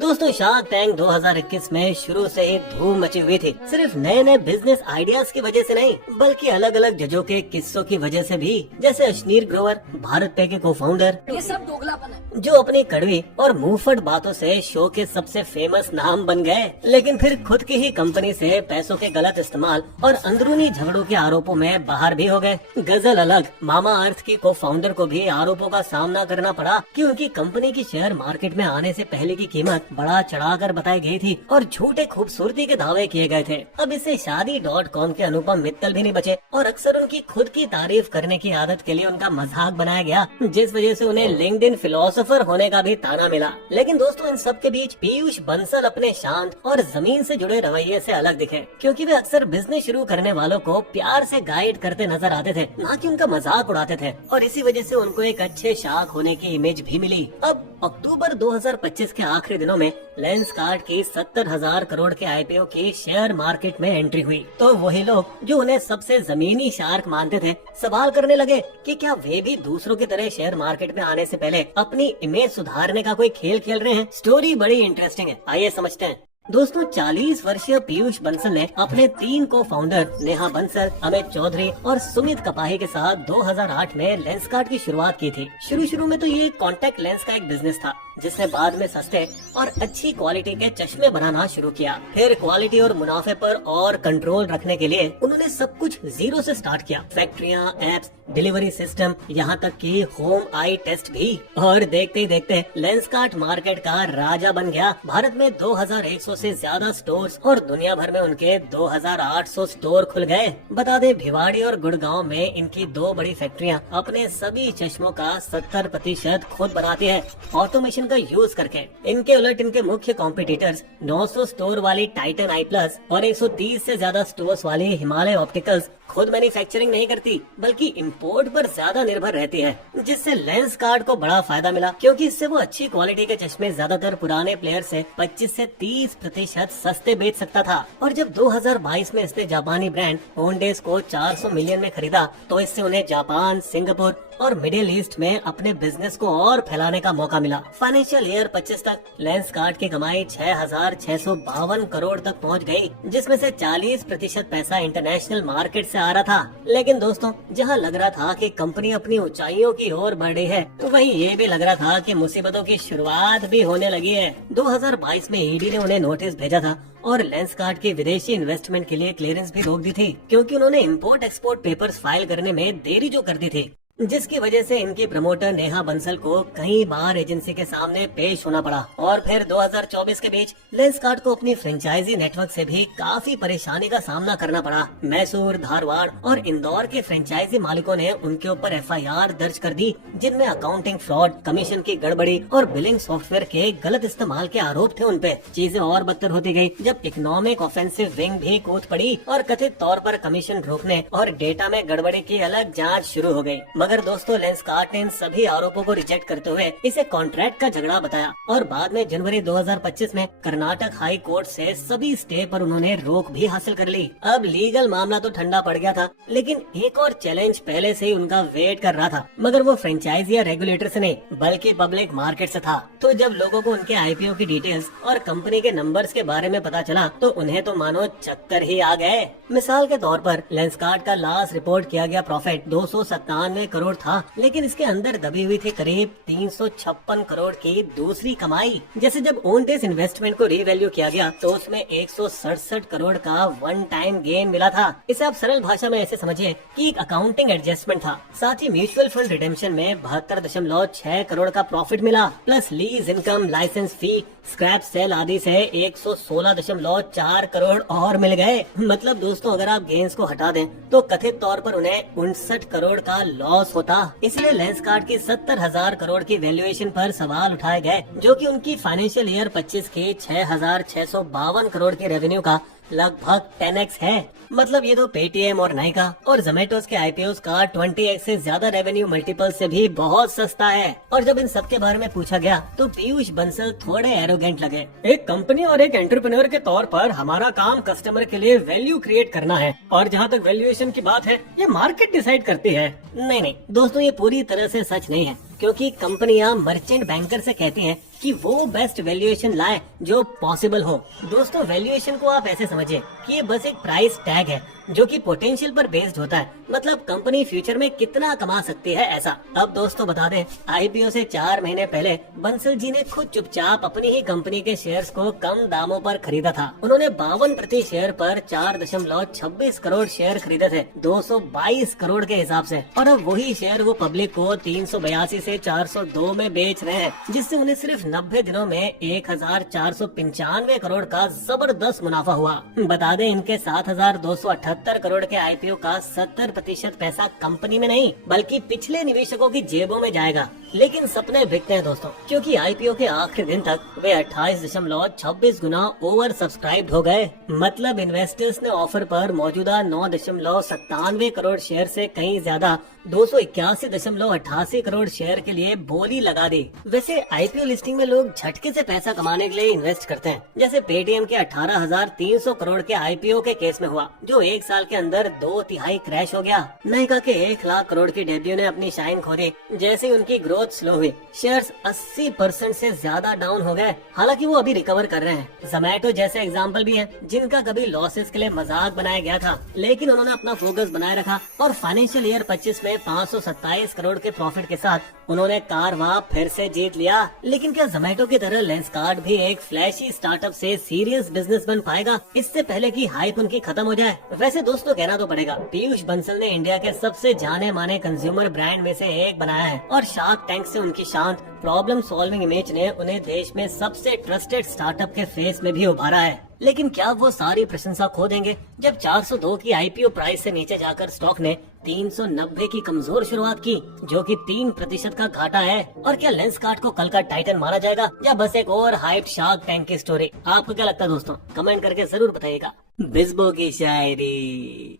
दोस्तों, shark tank 2021 में शुरू से ही धूम मची हुई थी। सिर्फ नए नए बिजनेस आइडियाज की वजह से नहीं, बल्कि अलग अलग जजों के किस्सों की वजह से भी। जैसे अश्नीर ग्रोवर, भारत पे के को फाउंडर, ये सब दोगलापन है। जो अपनी कड़वी और मुंहफट बातों से शो के सबसे फेमस नाम बन गए, लेकिन फिर खुद की ही कंपनी से पैसों के गलत इस्तेमाल और अंदरूनी झगड़ों के आरोपों में बाहर भी हो गए। गजल अलग, मामा अर्थ की को फाउंडर को भी आरोपों का सामना करना पड़ा कि उनकी कंपनी की शेयर मार्केट में आने से पहले की कीमत बड़ा चढ़ाकर बताई गई थी और झूठे खूबसूरती के दावे किए गए थे। अब इससे शादी.com के अनुपम मित्तल भी नहीं बचे और अक्सर उनकी खुद की तारीफ करने की आदत के लिए उनका मजाक बनाया गया, जिस वजह से उन्हें लिंक्डइन फिलोसोफर होने का भी ताना मिला। लेकिन दोस्तों, इन सब के बीच पीयूष बंसल अपने शांत और जमीन से जुड़े रवैये से अलग दिखे, क्योंकि वे अक्सर बिजनेस शुरू करने वालों को प्यार से गाइड करते नजर आते थे, न कि उनका मजाक उड़ाते थे। और इसी वजह से उनको एक अच्छे शार्क होने की इमेज भी मिली। अब अक्टूबर 2025 के आखिरी दिनों में लेंसकार्ट की 70,000 करोड़ के आईपीओ की शेयर मार्केट में एंट्री हुई, तो वही लोग जो उन्हें सबसे जमीनी शार्क मानते थे, सवाल करने लगे कि क्या वे भी दूसरों की तरह शेयर मार्केट में आने से पहले अपनी इमेज सुधारने का कोई खेल खेल रहे हैं। स्टोरी बड़ी इंटरेस्टिंग है, आइए समझते हैं। दोस्तों, 40 वर्षीय पीयूष बंसल ने अपने 3 को फाउंडर नेहा बंसल, अमित चौधरी और सुमित कपाही के साथ 2008 में लेंसकार्ट की शुरुआत की थी। शुरू में तो ये कॉन्टेक्ट लेंस का एक बिजनेस था, जिसने बाद में सस्ते और अच्छी क्वालिटी के चश्मे बनाना शुरू किया। फिर क्वालिटी और मुनाफे पर और कंट्रोल रखने के लिए उन्होंने सब कुछ जीरो से स्टार्ट किया। फैक्ट्रियाँ, एप्स, डिलीवरी सिस्टम, यहाँ तक कि होम आई टेस्ट भी। और देखते ही देखते लेंसकार्ट मार्केट का राजा बन गया। भारत में 2100 से ज्यादा स्टोर्स और दुनिया भर में उनके 2800 स्टोर खुल गए। बता दें, भिवाड़ी और गुड़गांव में इनकी 2 बड़ी फैक्ट्रियां अपने सभी चश्मों का 70% खुद बनाती है, ऑटोमेशन का यूज करके। इनके उलट इनके मुख्य कॉम्पिटिटर्स 900 स्टोर वाली टाइटन आई प्लस और 130 से ज्यादा स्टोर्स वाली हिमालय ऑप्टिकल्स खुद मैन्युफैक्चरिंग नहीं करती, बल्कि इंपोर्ट पर ज्यादा निर्भर रहती है, जिससे लेंसकार्ट को बड़ा फायदा मिला, क्योंकि इससे वो अच्छी क्वालिटी के चश्मे ज्यादातर पुराने प्लेयर से 25 से 30% सस्ते बेच सकता था। और जब 2022 में इसने जापानी ब्रांड ओनडेस को 400 मिलियन में खरीदा, तो इससे उन्हें जापान, सिंगापुर और मिडिल ईस्ट में अपने बिजनेस को और फैलाने का मौका मिला। फाइनेंशियल ईयर 25 तक लेंसकार्ट की कमाई 6,652 करोड़ तक पहुंच गई, जिसमें से 40% पैसा इंटरनेशनल मार्केट से आ रहा था। लेकिन दोस्तों, जहां लग रहा था कि कंपनी अपनी ऊंचाइयों की ओर बढ़ रही है, तो वहीं ये भी लग रहा था कि मुसीबतों की शुरुआत भी होने लगी है। 2022 में ईडी ने उन्हें नोटिस भेजा था और लेंसकार्ट की विदेशी इन्वेस्टमेंट के लिए क्लियरेंस भी रोक दी थी, क्योंकि उन्होंने इम्पोर्ट एक्सपोर्ट पेपर्स फाइल करने में देरी जो कर दी थी, जिसकी वजह से इनकी प्रमोटर नेहा बंसल को कई बार एजेंसी के सामने पेश होना पड़ा। और फिर 2024 के बीच लेंसकार्ट को अपनी फ्रेंचाइजी नेटवर्क से भी काफी परेशानी का सामना करना पड़ा। मैसूर, धारवाड़ और इंदौर के फ्रेंचाइजी मालिकों ने उनके ऊपर FIR दर्ज कर दी, जिनमें अकाउंटिंग फ्रॉड, कमीशन की गड़बड़ी और बिलिंग सॉफ्टवेयर के गलत इस्तेमाल के आरोप थे उन पे। चीजें और बदतर होती गयी जब इकोनॉमिक ऑफेंसिव विंग भी कूद पड़ी और कथित तौर पर कमीशन रोकने और डेटा में गड़बड़ी की अलग जाँच शुरू हो गयी। मगर दोस्तों, लेंसकार्ट ने इन सभी आरोपों को रिजेक्ट करते हुए इसे कॉन्ट्रैक्ट का झगड़ा बताया और बाद में जनवरी 2025 में कर्नाटक हाई कोर्ट से सभी स्टे पर उन्होंने रोक भी हासिल कर ली। अब लीगल मामला तो ठंडा पड़ गया था, लेकिन एक और चैलेंज पहले से ही उनका वेट कर रहा था, मगर वो फ्रेंचाइजी या रेगुलेटर से नहीं, बल्कि पब्लिक मार्केट से था। तो जब लोगों को उनके आईपीओ की डिटेल्स और कंपनी के नंबर्स के बारे में पता चला, तो उन्हें तो मानो चक्कर ही आ गए। मिसाल के तौर पर लेंसकार्ट का लास्ट रिपोर्ट किया गया प्रॉफिट 297 करोड़ था, लेकिन इसके अंदर दबी हुई थी करीब 356 करोड़ की दूसरी कमाई। जैसे जब ओनडेस इन्वेस्टमेंट को रीवैल्यू किया गया, तो उसमें 167 करोड़ का वन टाइम गेन मिला था। इसे आप सरल भाषा में ऐसे समझिए कि एक अकाउंटिंग एडजस्टमेंट था। साथ ही म्यूचुअल फंड रिडेम्पशन में 72.6 करोड़ का प्रॉफिट मिला, प्लस लीज इनकम, लाइसेंस फी, स्क्रैप सेल आदि से 116.4 करोड़ और मिल गए। मतलब दोस्तों, अगर आप गेन्स को हटा दें तो कथित तौर पर उन्हें 59 करोड़ का लॉस होता। इसलिए लेंसकार्ट की 70,000 करोड़ की वैल्यूएशन पर सवाल उठाए गए, जो कि उनकी फाइनेंशियल ईयर 25 के 6,652 करोड़ के रेवेन्यू का लगभग 10x है। मतलब ये तो पेटीएम और नाइका और जोमेटोस के आईपीओस का 20x से ज्यादा रेवेन्यू मल्टीपल से भी बहुत सस्ता है। और जब इन सब के बारे में पूछा गया, तो पीयूष बंसल थोड़े एरोगेंट लगे। एक कंपनी और एक एंटरप्रेन्योर के तौर पर हमारा काम कस्टमर के लिए वैल्यू क्रिएट करना है, और जहाँ तक वैल्यूएशन की बात है, ये मार्केट डिसाइड करती है। नहीं दोस्तों, ये पूरी तरह से सच नहीं है, क्योंकि कंपनियां मर्चेंट बैंकर से कहती हैं कि वो बेस्ट वैल्यूएशन लाए जो पॉसिबल हो। दोस्तों, वैल्यूएशन को आप ऐसे समझिए कि ये बस एक प्राइस टैग है जो कि पोटेंशियल पर बेस्ड होता है, मतलब कंपनी फ्यूचर में कितना कमा सकती है ऐसा। अब दोस्तों बता दें, आईपीओ से 4 महीने पहले बंसल जी ने खुद चुपचाप अपनी ही कंपनी के शेयर्स को कम दामों पर खरीदा था। उन्होंने 52 प्रति शेयर पर 4.26 करोड़ शेयर खरीदे थे 222 करोड़ के हिसाब से, और अब वही शेयर वो पब्लिक को 382 से 402 में बेच रहे हैं, जिससे उन्हें सिर्फ 90 दिनों में 1495 करोड़ का जबरदस्त मुनाफा हुआ। बता दें, इनके 7278 करोड़ के आईपीओ का 70% पैसा कंपनी में नहीं बल्कि पिछले निवेशकों की जेबों में जाएगा। लेकिन सपने बिकते हैं दोस्तों, क्योंकि आईपीओ के आखिरी दिन तक वे 28.26 गुना ओवर सब्सक्राइब्ड हो गए। मतलब इन्वेस्टर्स ने ऑफर पर मौजूदा 9.97 करोड़ शेयर से कहीं ज्यादा 281.88 करोड़ शेयर के लिए बोली लगा दी। वैसे आईपीओ लिस्टिंग में लोग झटके से पैसा कमाने के लिए इन्वेस्ट करते हैं, जैसे पेटीएम के 18,300 करोड़ के आईपीओ के केस में हुआ, जो 1 साल के अंदर 2/3 क्रैश हो गया। नायका के 1 लाख करोड़ की डेब्यू ने अपनी शाइन खो दी जैसे ही उनकी ग्रोथ स्लो हुई। शेयर्स 80% से ज्यादा डाउन हो गए, हालांकि वो अभी रिकवर कर रहे हैं। जोमैटो जैसे एग्जाम्पल भी है, जिनका कभी लॉसेस के लिए मजाक बनाया गया था, लेकिन उन्होंने अपना फोकस बनाए रखा और फाइनेंशियल ईयर 25 में 527 करोड़ के प्रॉफिट के साथ उन्होंने कारवां फिर से जीत लिया। लेकिन क्या जोमैटो की तरह लेंसकार्ट भी एक फ्लैशी स्टार्टअप से सीरियस बिजनेस बन पाएगा इससे पहले कि हाइप उनकी खत्म हो जाए? वैसे दोस्तों, कहना तो पड़ेगा, पीयूष बंसल ने इंडिया के सबसे जाने माने कंज्यूमर ब्रांड में से एक बनाया है, और शार्क टैंक से उनकी शांत प्रॉब्लम सॉल्विंग इमेज ने उन्हें देश में सबसे ट्रस्टेड स्टार्टअप के फेस में भी उभारा है। लेकिन क्या वो सारी प्रशंसा खो देंगे जब 402 की आईपीओ प्राइस से नीचे जाकर स्टॉक ने 390 की कमजोर शुरुआत की, जो कि 3% का घाटा है? और क्या लेंसकार्ट को कल का टाइटन माना जाएगा या बस एक और हाइप शार्क टैंक की स्टोरी? आपको क्या लगता है दोस्तों? कमेंट करके जरूर बताइएगा। बिस्बो की शायरी।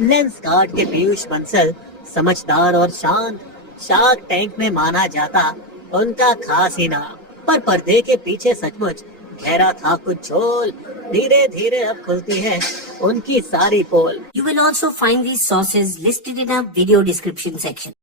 लेंसकार्ट के पीयूष बंसल समझदार और शांत, शार्क टैंक में माना जाता उनका खास ही नाम, पर पर्दे के पीछे सचमुच गहरा था कुछ झोल। धीरे धीरे अब खुलती है उनकी सारी पोल। You will also find these sources listed in our video description section.